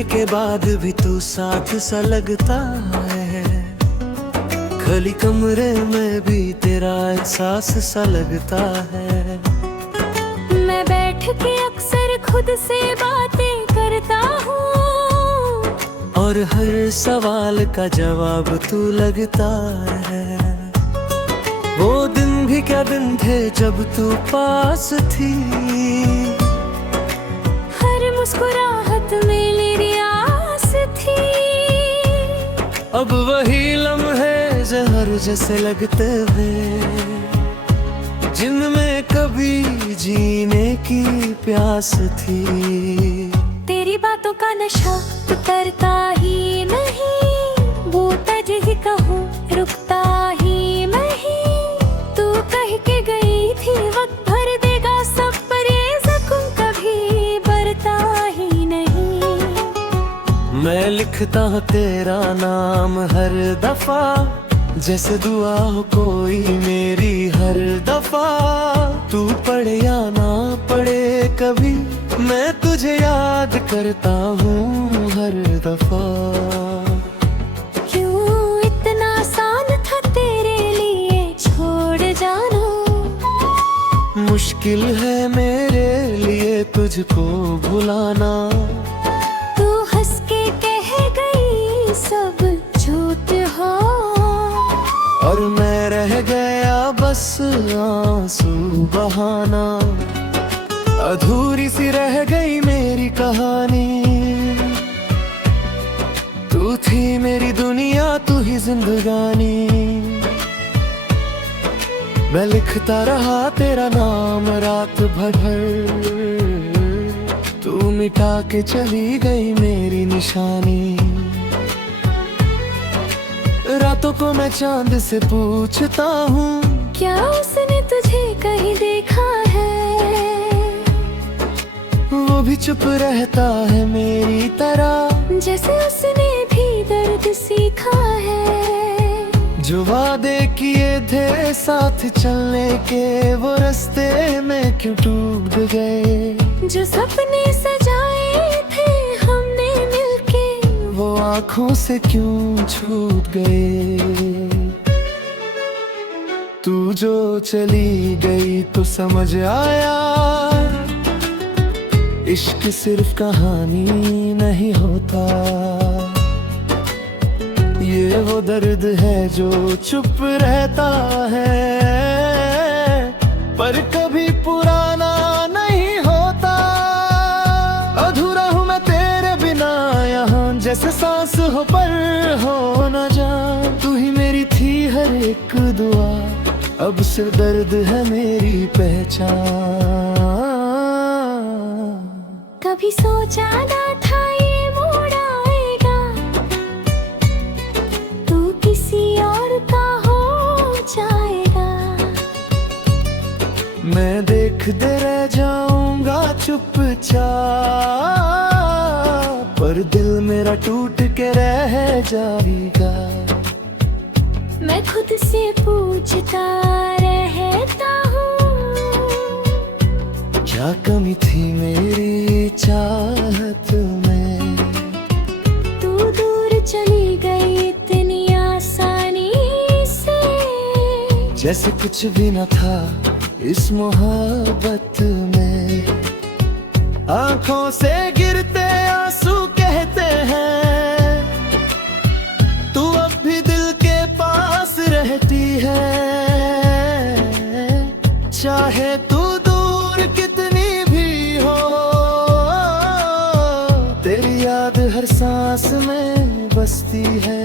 जाने के बाद भी तू साथ सा लगता है। खाली कमरे में भी तेरा एहसास सा लगता है। मैं बैठ के अक्सर खुद से बातें करता हूँ, और हर सवाल का जवाब तू लगता है। वो दिन भी क्या दिन थे जब तू पास थी, हर मुस्कुराहट में मेरी आस थी। अब वही लम्हे जहर जैसे लगते हैं, जिनमें कभी जीने की प्यास थी। तेरी बातों का नशा उतरता ही नहीं, वो तज ही कहूँ रुकता ही नहीं। तू कह के गई थी वक्त भर देगा सब, पर ये ज़ख्म कभी भरता ही नहीं। मैं लिखता हूँ तेरा नाम हर दफा, जैसे दुआ हो कोई मेरी हर दफा। तू पढ़े या ना पढ़े कभी, मैं तुझे याद करता हूँ हर दफा। क्यों इतना आसान था तेरे लिए छोड़ जाना, मुश्किल है मेरे लिए तुझको भुलाना। तू हंस के कह गई सब झूठ हो, और मैं रह गया बस आंसू बहाना। अधूरी सी रह गई मेरी कहानी, तू थी मेरी दुनिया, तू ही जिंदगानी। मैं लिखता रहा तेरा नाम रात भर, तू मिटा के चली गई मेरी निशानी। रातों को मैं चांद से पूछता हूँ, क्या उसने तुझे कहीं देखा है? वो भी चुप रहता है मेरी तरह, जैसे उसने भी दर्द सीखा है। जो वादे किए थे साथ चलने के, वो रास्ते में क्यों टूट गए? जो सपने सजाए थे हमने मिलके, वो आँखों से क्यों छूट गए? तू जो चली गई तो समझ आया, इश्क सिर्फ कहानी नहीं होता। ये वो दर्द है जो चुप रहता है, पर कभी पुराना नहीं होता। अधूरा हूँ मैं तेरे बिना यहाँ, जैसे सांस हो पर हो न जान। तू ही मेरी थी हर एक दुआ, अब सिर्फ दर्द है मेरी पहचान। कभी सोचा ना था ये मोड़ आएगा, तू किसी और का हो जाएगा। मैं देखते रह जाऊंगा चुपचाप, पर दिल मेरा टूट के रह जाएगा। मैं खुद से पूछता रहता हूँ, क्या कमी थी मेरी चाहत में? तू दूर चली गई इतनी आसानी से, जैसे कुछ भी न था इस मोहब्बत में। आंखों से गिरते आंसू कहते हैं, तू अब भी दिल के पास रहती है। चाहे तू दूर कितनी भी हो, तेरी याद हर सांस में बसती है।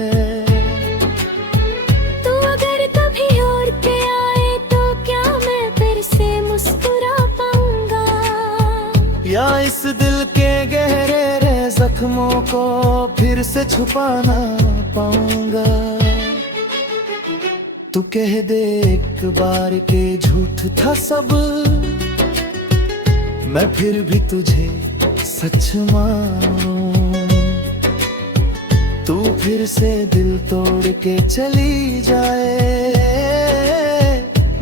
तू अगर कभी और के आए तो क्या मैं फिर से मुस्कुरा पाऊंगा? या इस दिल के गहरे रह जख्मों को फिर से छुपा ना पाऊंगा? तू कह दे एक बार के झूठ था सब, मैं फिर भी तुझे सच मानूं। तू फिर से दिल तोड़ के चली जाए,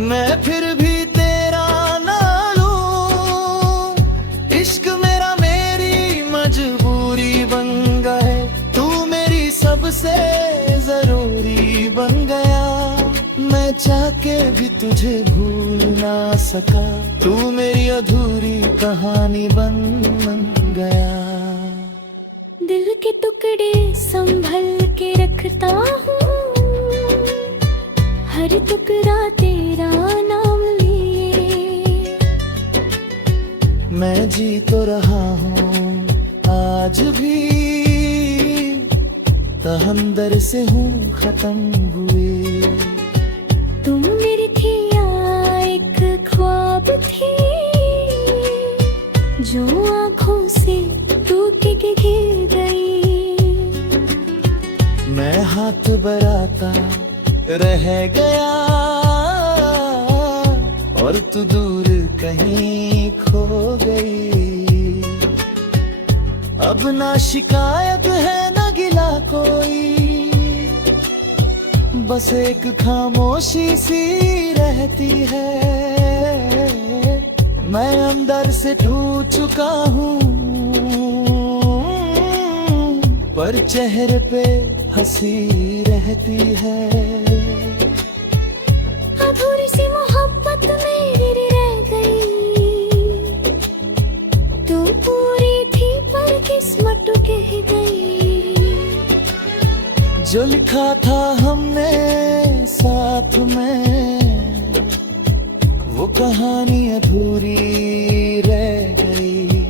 मैं फिर भी तेरा ना लूं। इश्क मेरा मेरी मजबूरी बन मैं चाह के भी तुझे भूल ना सका, तू मेरी अधूरी कहानी बन गया। दिल के टुकड़े संभल के रखता हूँ, हर टुकड़ा तेरा नाम लिए। मैं जी तो रहा हूँ आज भी, तहंदर से हूँ खत्म हुए। तुम मेरी थी या एक ख्वाब थी, जो आँखों से टूट के गिर गई। मैं हाथ बराता रह गया, और तू दूर कहीं खो गई। अब ना शिकायत है ना गिला कोई, बस एक खामोशी सी रहती है। मैं अंदर से टूट चुका हूँ, पर चेहरे पे हंसी रहती है। अधूरी सी मोहब्बत मेरी रह गई, तू पूरी थी पर किस्मत कह गई। जो लिखा था हमने साथ में, वो कहानी अधूरी रह गई।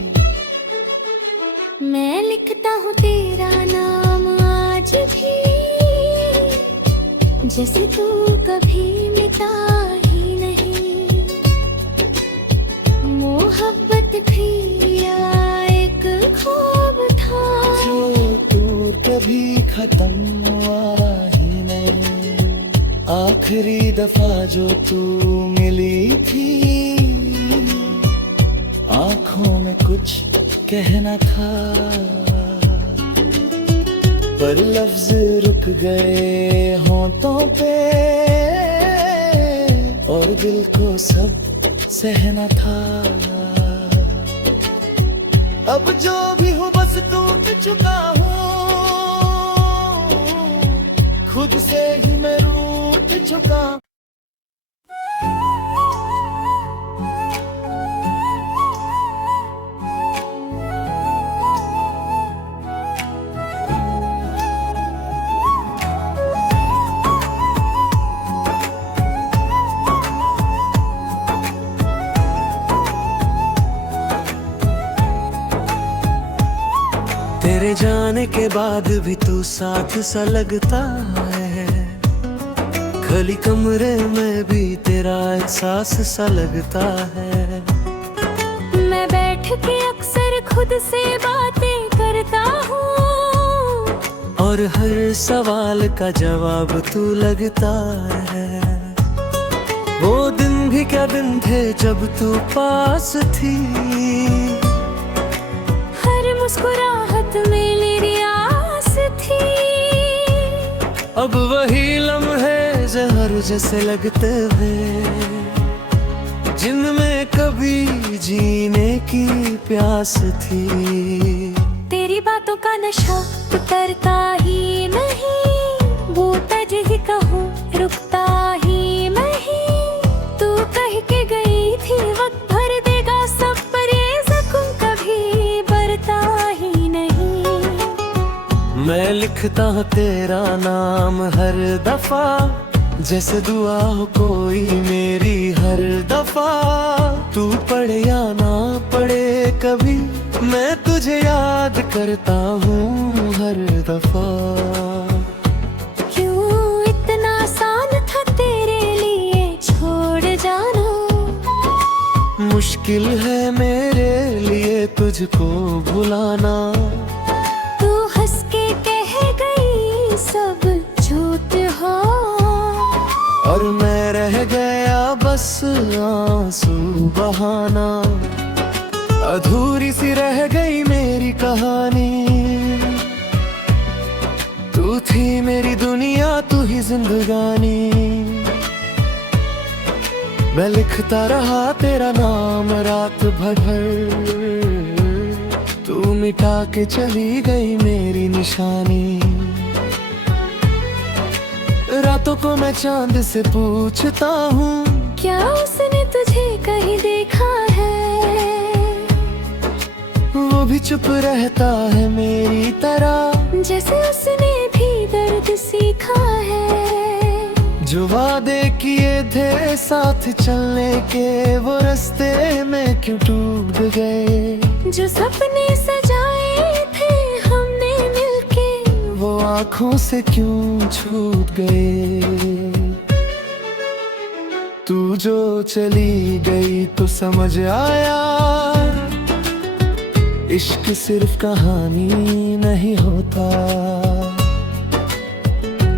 मैं लिखता हूँ तेरा नाम आज भी, जैसे तू कभी मिटा ही नहीं। मोहब्बत भी या एक ख्वाब था, जो दूर कभी खत्म हुआ ही नहीं। आखिरी दफा जो तू मिली थी, आंखों में कुछ कहना था, पर लफ्ज रुक गए होंठों पे, और दिल को सब सहना था। अब जो भी हूँ बस टूट चुका हूँ, खुद से ही मैं रूठ चुका। तेरे जाने के बाद भी तू साथ सा लगता है, खाली कमरे में भी तेरा एहसास सा लगता है। मैं बैठ के अक्सर खुद से बातें करता हूँ, और हर सवाल का जवाब तू लगता है। वो दिन भी क्या दिन थे जब तू पास थी, हर मुस्कुराहट में मेरी आस थी। अब वही लम्हे जहर जैसे लगते हैं, जिनमें कभी जीने की प्यास थी। तेरी बातों का नशा उतरता ही नहीं, वो तज ही कहूँ रुकता ही नहीं। तू कह के गई थी वक्त भर देगा सब, पर ये जख्म कभी भरता ही नहीं। मैं लिखता हूँ तेरा नाम हर दफा, जैसे दुआ हो कोई मेरी हर दफा। तू पढ़े या ना पढ़े कभी, मैं तुझे याद करता हूँ हर दफा। क्यों इतना आसान था तेरे लिए छोड़ जाना, मुश्किल है मेरे लिए तुझको भुलाना। तू हंस के कह गई सब झूठ हो, और मैं रह गया बस आंसू बहाना। अधूरी सी रह गई मेरी कहानी, तू थी मेरी दुनिया, तू ही जिंदगानी। मैं लिखता रहा तेरा नाम रात भर, तू मिटा के चली गई मेरी निशानी। रातों को मैं चांद से पूछता हूँ, क्या उसने तुझे कहीं देखा है? वो भी चुप रहता है मेरी तरह, जैसे उसने भी दर्द सीखा है। जो वादे किए थे साथ चलने के, वो रास्ते में क्यों टूट गए? जो सपने सजाए थे हमने मिलके, वो आँखों से क्यों छूट गए? तू जो चली गई तो समझ आया, इश्क सिर्फ कहानी नहीं होता।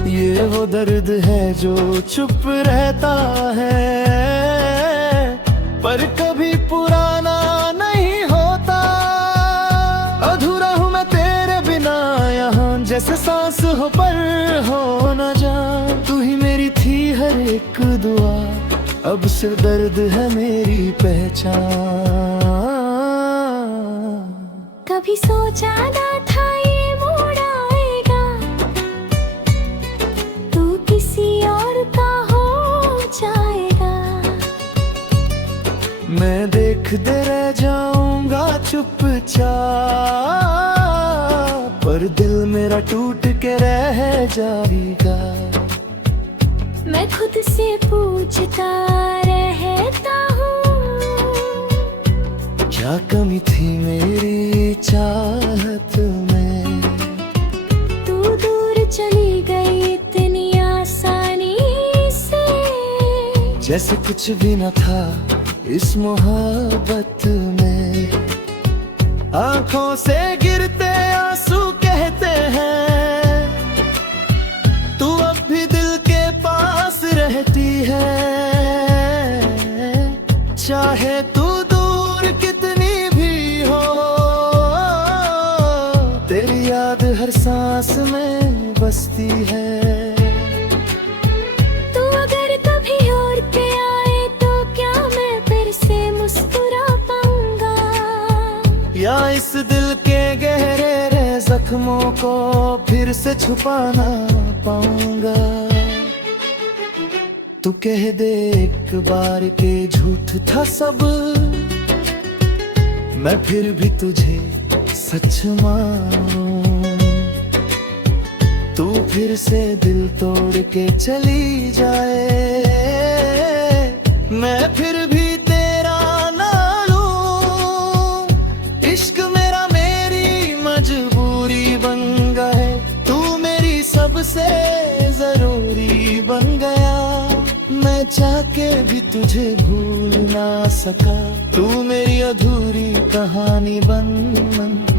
ये वो दर्द है जो चुप रहता है, पर कभी पुराना नहीं होता। अधूरा हूँ मैं तेरे बिना यहाँ, जैसे सांस हो पर हो न जान। तू ही मेरी थी हर एक दुआ, अब से दर्द है मेरी पहचान। कभी सोचा ना था ये मोड़ आएगा, तू किसी और का हो जाएगा। मैं देखते रह जाऊंगा चुपचाप, पर दिल मेरा टूट के रह जाएगा। मैं खुद से पूछता रहता हूँ, क्या कमी थी मेरी चाहत में? तू दूर चली गई इतनी आसानी से, जैसे कुछ भी न था इस मोहब्बत में। आंखों से गिरते आंसू कहते हैं, तू अब भी दिल के पास रहती है। चाहे तू दूर कितनी भी हो, तेरी याद हर सांस में बसती है। तू अगर कभी और पे आए तो क्या मैं फिर से मुस्कुरा पाऊंगा? या इस दिल के गहरे जख्मों को फिर से छुपाना पाऊंगा? तू कह दे एक बार के झूठ था सब, मैं फिर भी तुझे सच मानूं। तू फिर से दिल तोड़ के चली जाए, मैं फिर भी तेरा ना लूं। इश्क मेरा मेरी मजबूरी बन गए, तू मेरी सबसे जरूरी बन गया। मैं चाह के भी तुझे भूल ना सका, तू मेरी अधूरी कहानी बन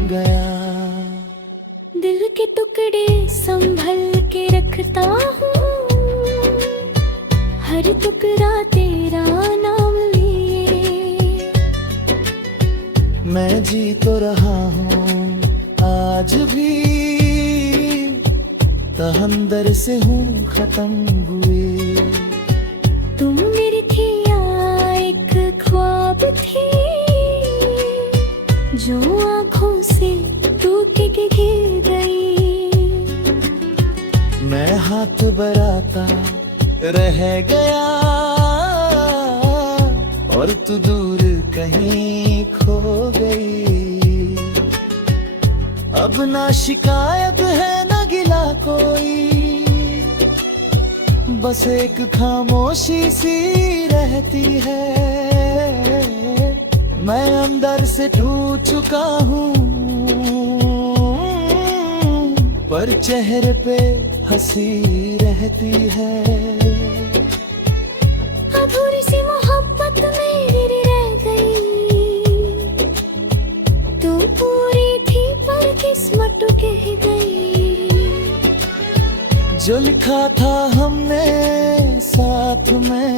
गया। दिल के टुकड़े संभल के रखता हूँ, हर टुकड़ा तेरा नाम लिए। मैं जी तो रहा हूँ आज भी, तहंदर से हूँ खत्म हुए। तुम मेरी थी या एक ख्वाब थी, जो आँखों से टूट के गिर गई। मैं हाथ बढ़ाता रह गया, और तू दूर कहीं खो गई। अब ना शिकायत है ना गिला कोई, बस एक खामोशी सी रहती है। मैं अंदर से टूट चुका हूँ, पर चेहरे पे हंसी रहती है। अधूरी सी मोहब्बत मेरी रह गई, तू पूरी थी पर किस्मत कह गई। जो लिखा था हमने साथ में,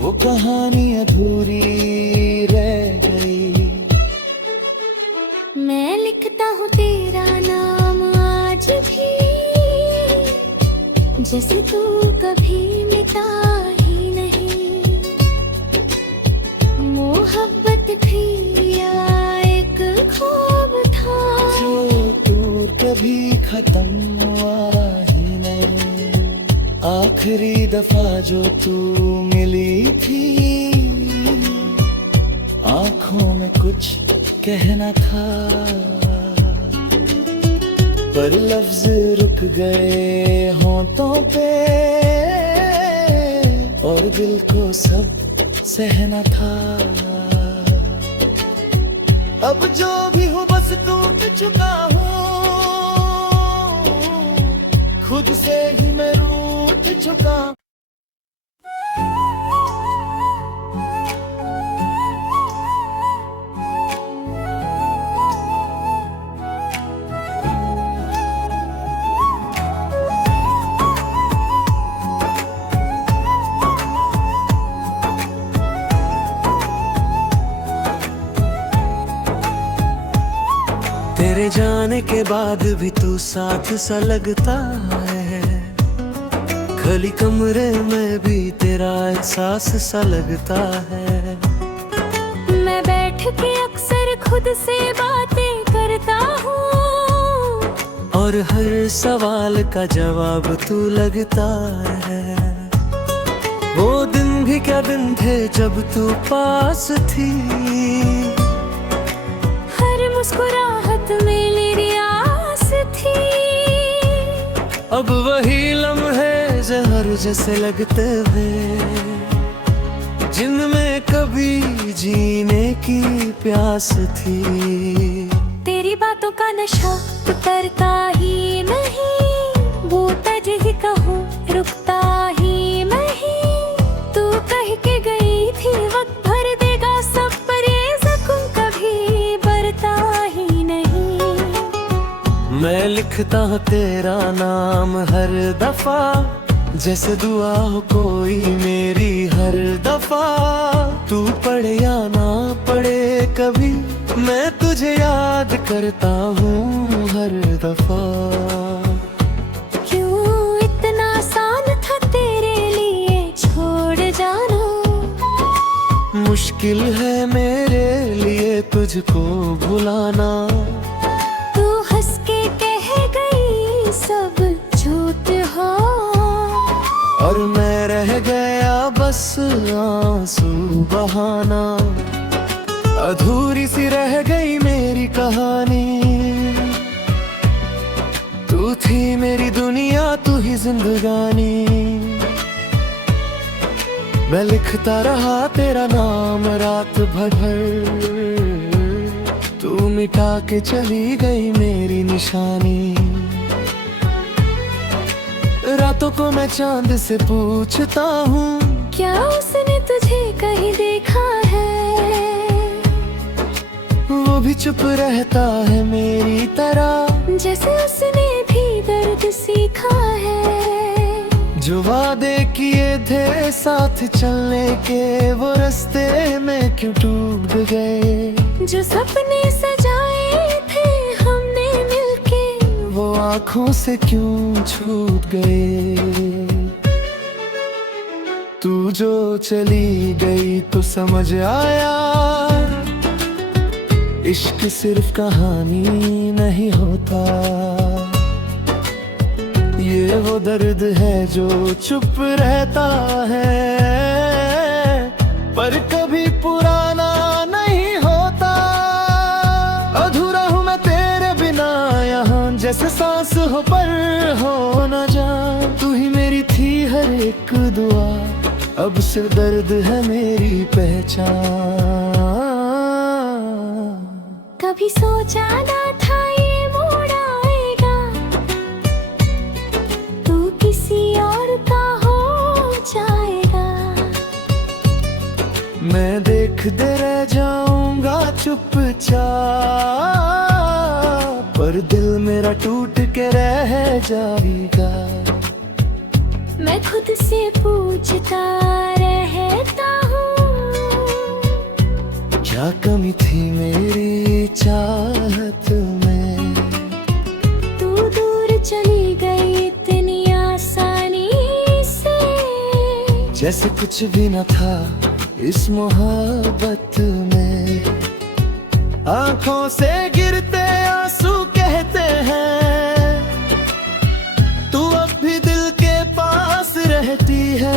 वो कहानी अधूरी रह गई। मैं लिखता हूँ तेरा नाम आज भी, जैसे तू कभी मिटा ही नहीं। मोहब्बत भी या एक ख्वाब था, जो दूर कभी खत्म हुआ ही नहीं। आखिरी दफा जो तू मिली थी, आंखों में कुछ कहना था, पर लफ्ज रुक गए होंठों पे, और दिल को सब सहना था। अब जो भी हूँ बस टूट चुका हूँ, खुद से ही मैं रूठ चुका। तेरे जाने के बाद भी तू साथ सा लगता है, खाली कमरे में भी तेरा एहसास सा लगता है। मैं बैठ के अक्सर खुद से बातें करता हूँ, और हर सवाल का जवाब तू लगता है। वो दिन भी क्या दिन थे जब तू पास थी, हर मुस्कुराहट में मेरी आस थी। अब वही लम्हे जहर जैसे लगते हैं, जिनमें कभी जीने की प्यास थी। तेरी बातों का नशा उतरता ही नहीं, वो तज ही कहूँ रुकता ही नहीं। तू कह के गई थी वक्त भर देगा सब, पर ये ज़ख्म कभी भरता ही नहीं। मैं लिखता हूँ तेरा नाम हर दफा, जैसे दुआ हो कोई मेरी हर दफा। तू पढ़े या ना पढ़े कभी, मैं तुझे याद करता हूँ हर दफा। क्यों इतना आसान था तेरे लिए छोड़ जाना, मुश्किल है मेरे लिए तुझको भुलाना। तू हंस के कह गई सब झूठ हो, और मैं रह गया बस आंसू बहाना। अधूरी सी रह गई मेरी कहानी, तू थी मेरी दुनिया, तू ही जिंदगानी। मैं लिखता रहा तेरा नाम रात भर, तू मिटा के चली गई मेरी निशानी। रातों को मैं चांद से पूछता हूँ, क्या उसने तुझे कहीं देखा है? वो भी चुप रहता है मेरी तरह, जैसे उसने भी दर्द सीखा है। जो वादे किए थे साथ चलने के, वो रास्ते में क्यों टूट गए? जो सपने सजाए थे हमने मिलके, वो आँखों से क्यों छूट गए? तू जो चली गई तो समझ आया, इश्क सिर्फ कहानी नहीं होता। ये वो दर्द है जो चुप रहता है, पर कभी पुराना नहीं होता। अधूरा हूँ मैं तेरे बिना यहाँ, जैसे सांस हो पर हो न जान। तू ही मेरी थी हर एक दुआ, अब से दर्द है मेरी पहचान। कभी सोचा ना था ये मोड़ आएगा, तू किसी और का हो जाएगा। मैं देखते रह जाऊंगा चुपचाप, पर दिल मेरा टूट के रह जाएगा। मैं खुद से पूछता रहता हूँ, क्या कमी थी मेरी चाहत में? तू दूर चली गई इतनी आसानी से, जैसे कुछ भी न था इस मोहब्बत में। आंखों से गिरते आंसू कहते हैं, तू अब भी दिल के पास रह रहती है,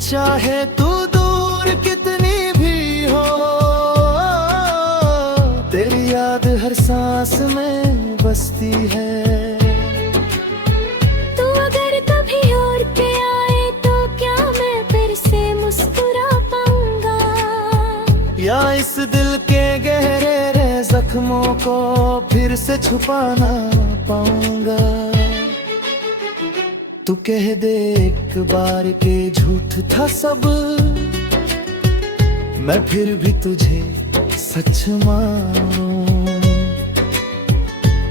चाहे तू दूर कितनी भी हो, तेरी याद हर सांस में बसती है। तू अगर कभी और के आए तो क्या मैं फिर से मुस्कुरा पाऊंगा, या इस दिल के गहरे जख्मों को फिर से छुपा ना पाऊंगा। तू कह दे एक बार के झूठ था सब, मैं फिर भी तुझे सच मानूं।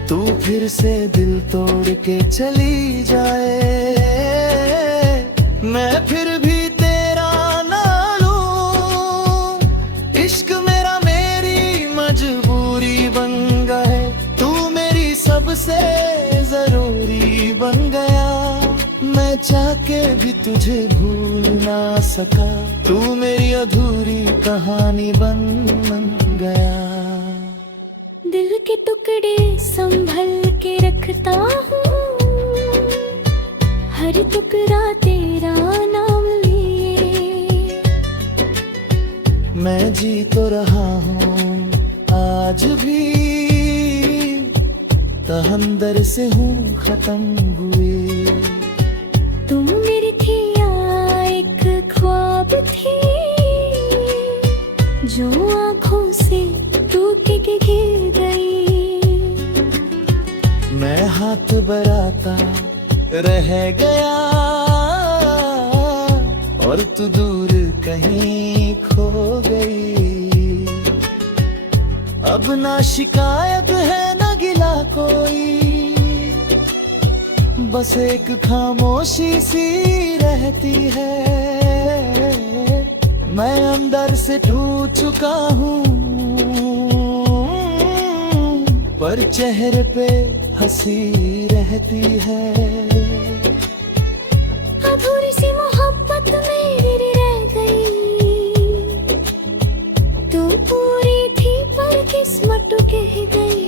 तू फिर से दिल तोड़ के चली जाए, मैं फिर भी तेरा ना लूं। इश्क मेरा मेरी मजबूरी बन गए, तू मेरी सबसे जरूरी बन गया। मैं चाह के भी तुझे भूल ना सका, तू मेरी अधूरी कहानी बन गया। दिल के टुकड़े संभल के रखता हूँ, हर टुकड़ा तेरा नाम लिए। मैं जी तो रहा हूँ आज भी, तहंदर से हूँ खत्म हुए। तुम मेरी थी या एक ख्वाब थी, जो आँखों से टूट के गिर गई। मैं हाथ बराता रह गया, और तू दूर कहीं खो गई। अब ना शिकायत है ना गिला कोई, बस एक खामोशी सी रहती है। मैं अंदर से टूट चुका हूँ, पर चेहरे पे हंसी रहती है। अधूरी सी मोहब्बत मेरी रह गई, तू पूरी थी पर किस्मत कह गई।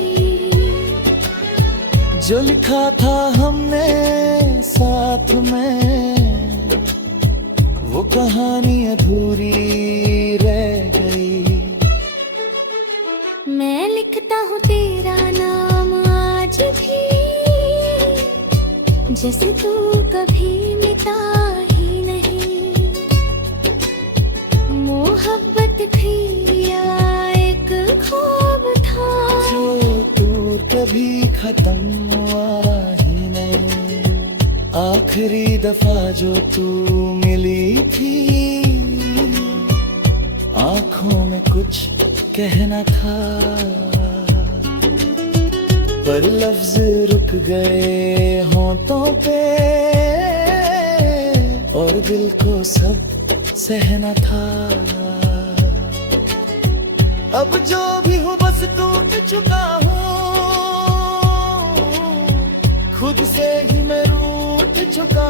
जो लिखा था हमने साथ में, वो कहानी अधूरी रह गई। मैं लिखता हूँ तेरा नाम आज भी, जैसे तू कभी मिटा ही नहीं। मोहब्बत भी या एक ख्वाब था, जो दूर कभी खत्म हुआ ही नहीं। आखिरी दफा जो तू मिली थी, आंखों में कुछ कहना था, पर लफ्ज रुक गए होंठों पे, और दिल को सब सहना था। अब जो भी हूँ बस टूट चुका हूँ, खुद से ही मैं रूठ चुका।